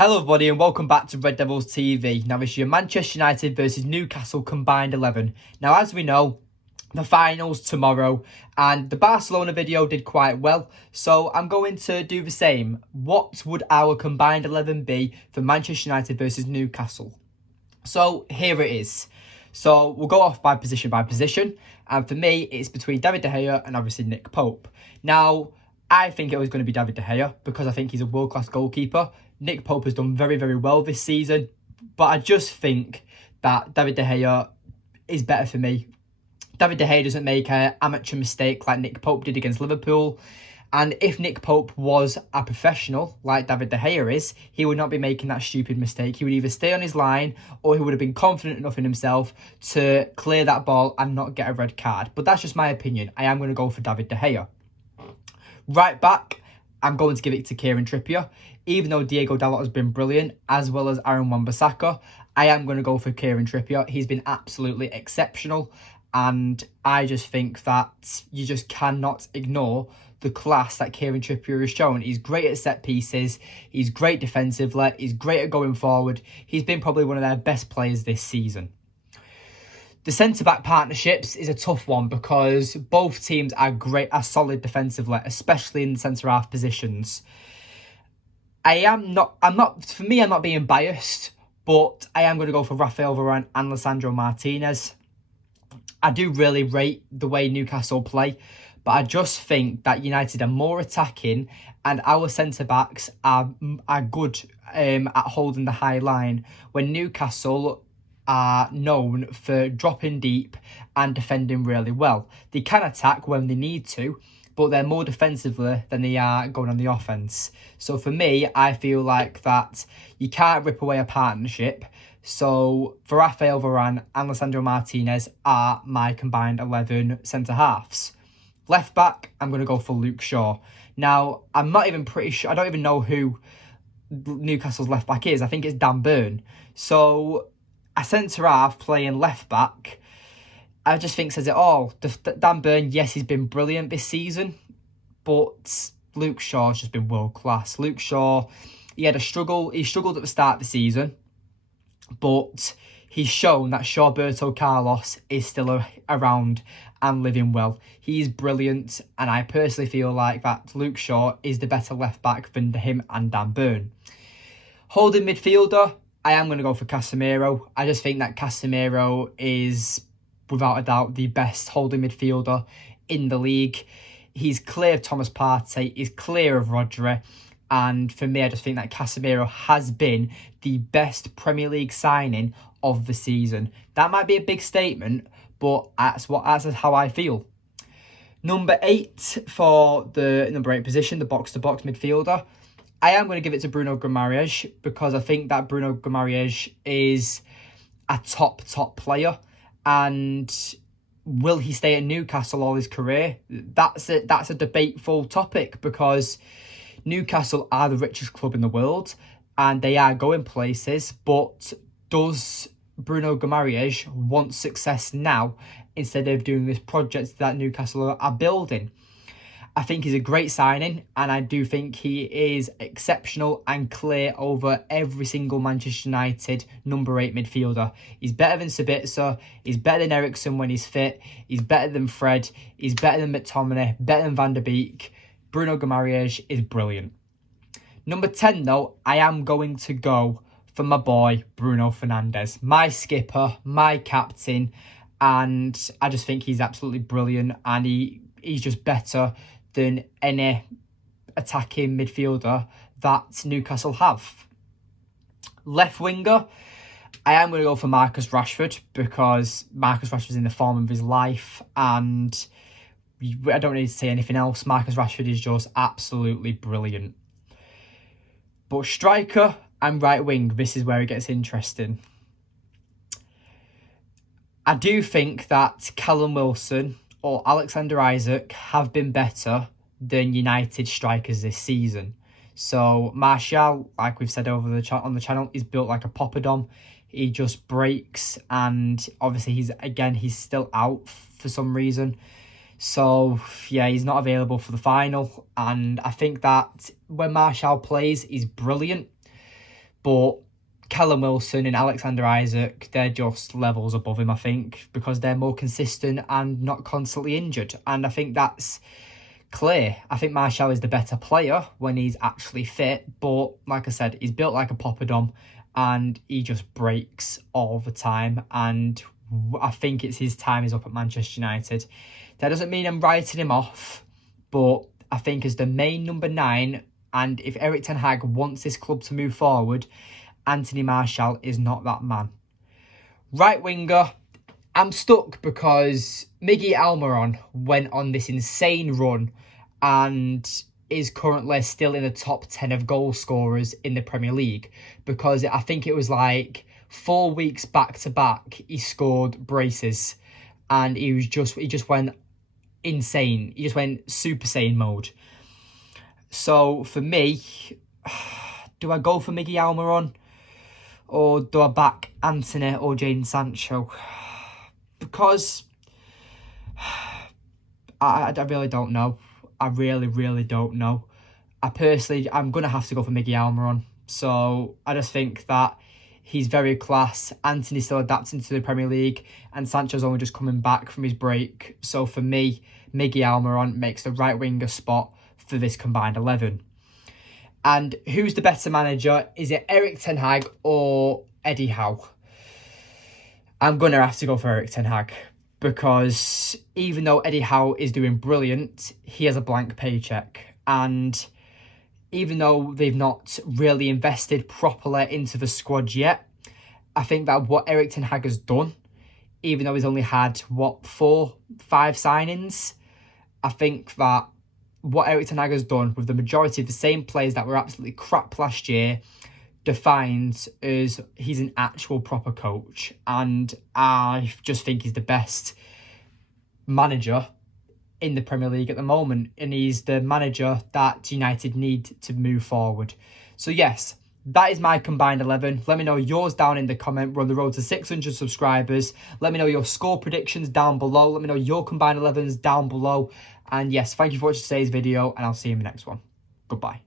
Hello everybody and welcome back to Red Devils TV. Now this is your Manchester United versus Newcastle combined 11. Now as we know, the finals tomorrow and the Barcelona video did quite well. So I'm going to do the same. What would our combined 11 be for Manchester United versus Newcastle? So here it is. So we'll go off by position. And for me, it's between David De Gea and obviously Nick Pope. Now, I think it was going to be David De Gea because I think he's a world-class goalkeeper. Nick Pope has done very, very well this season. But I just think that David De Gea is better for me. David De Gea doesn't make an amateur mistake like Nick Pope did against Liverpool. And if Nick Pope was a professional, like David De Gea is, he would not be making that stupid mistake. He would either stay on his line or he would have been confident enough in himself to clear that ball and not get a red card. But that's just my opinion. I am going to go for David De Gea. Right back, I'm going to give it to Kieran Trippier. Even though Diego Dalot has been brilliant, as well as Aaron Wan-Bissaka, I am going to go for Kieran Trippier. He's been absolutely exceptional. And I just think that you just cannot ignore the class that Kieran Trippier has shown. He's great at set pieces. He's great defensively. He's great at going forward. He's been probably one of their best players this season. The centre-back partnerships is a tough one because both teams are solid defensively, especially in the centre-half positions. I'm not being biased, but I am going to go for Rafael Varane and Lisandro Martinez. I do really rate the way Newcastle play, but I just think that United are more attacking and our centre-backs are good at holding the high line, when Newcastle are known for dropping deep and defending really well. They can attack when they need to, but they're more defensively than they are going on the offence. So for me, I feel like that you can't rip away a partnership. So for Rafael Varane and Lisandro Martinez are my combined 11 centre-halves. Left back, I'm going to go for Luke Shaw. Now, I'm not even pretty sure, I don't even know who Newcastle's left back is. I think it's Dan Burn. So a centre-half playing left back, I just think says it all. Dan Burn, yes, he's been brilliant this season, but Luke Shaw's just been world-class. Luke Shaw, he struggled at the start of the season, but he's shown that Shawberto Carlos is still around and living well. He's brilliant, and I personally feel like that Luke Shaw is the better left-back than him and Dan Burn. Holding midfielder, I am going to go for Casemiro. I just think that Casemiro is, without a doubt, the best holding midfielder in the league. He's clear of Thomas Partey, he's clear of Rodri, and for me, I just think that Casemiro has been the best Premier League signing of the season. That might be a big statement, but that's how I feel. Number 8 for the number 8 position, the box-to-box midfielder. I am going to give it to Bruno Guimaraes because I think that Bruno Guimaraes is a top player. And will he stay at Newcastle all his career? That's a debateful topic because Newcastle are the richest club in the world and they are going places. But does Bruno Guimaraes want success now instead of doing this project that Newcastle are building? I think he's a great signing, and I do think he is exceptional and clear over every single Manchester United number 8 midfielder. He's better than Sabitzer, he's better than Eriksen when he's fit, he's better than Fred, he's better than McTominay, better than Van der Beek. Bruno Guimaraes is brilliant. Number 10 though, I am going to go for my boy Bruno Fernandes, my skipper, my captain, and I just think he's absolutely brilliant, and he's just better than any attacking midfielder that Newcastle have. Left winger, I am going to go for Marcus Rashford because Marcus Rashford's in the form of his life, and I don't need to say anything else. Marcus Rashford is just absolutely brilliant. But striker and right wing, this is where it gets interesting. I do think that Callum Wilson or Alexander Isak have been better than United strikers this season. So Martial, like we've said over on the channel, is built like a poppadom. He just breaks, and obviously he's still out for some reason. So yeah, he's not available for the final, and I think that when Martial plays, he's brilliant. But Callum Wilson and Alexander Isak, they're just levels above him, I think, because they're more consistent and not constantly injured. And I think that's clear. I think Martial is the better player when he's actually fit. But like I said, he's built like a poppadom and he just breaks all the time. And I think it's his time is up at Manchester United. That doesn't mean I'm writing him off, but I think as the main number 9, and if Erik ten Hag wants this club to move forward, Anthony Martial is not that man. Right winger, I'm stuck because Miggy Almiron went on this insane run and is currently still in the top 10 of goal scorers in the Premier League, because I think it was like 4 weeks back to back he scored braces, and he just went insane. He just went Super Saiyan mode. So for me, do I go for Miggy Almiron or do I back Anthony or Jadon Sancho? Because I really don't know. I really don't know. I'm going to have to go for Miggy Almiron. So I just think that he's very class. Anthony's still adapting to the Premier League, and Sancho's only just coming back from his break. So for me, Miggy Almiron makes the right winger spot for this combined 11. And who's the better manager? Is it Erik ten Hag or Eddie Howe? I'm going to have to go for Erik ten Hag, because even though Eddie Howe is doing brilliant, he has a blank paycheck. And even though they've not really invested properly into the squad yet, I think that what Erik ten Hag has done, even though he's only had, 4-5 signings, I think that what Erik ten Hag has done with the majority of the same players that were absolutely crap last year defines as he's an actual proper coach. And I just think he's the best manager in the Premier League at the moment, and he's the manager that United need to move forward. So yes, that is my combined 11. Let me know yours down in the comment. We're on the road to 600 subscribers. Let me know your score predictions down below. Let me know your combined 11s down below. And yes, thank you for watching today's video, and I'll see you in the next one. Goodbye.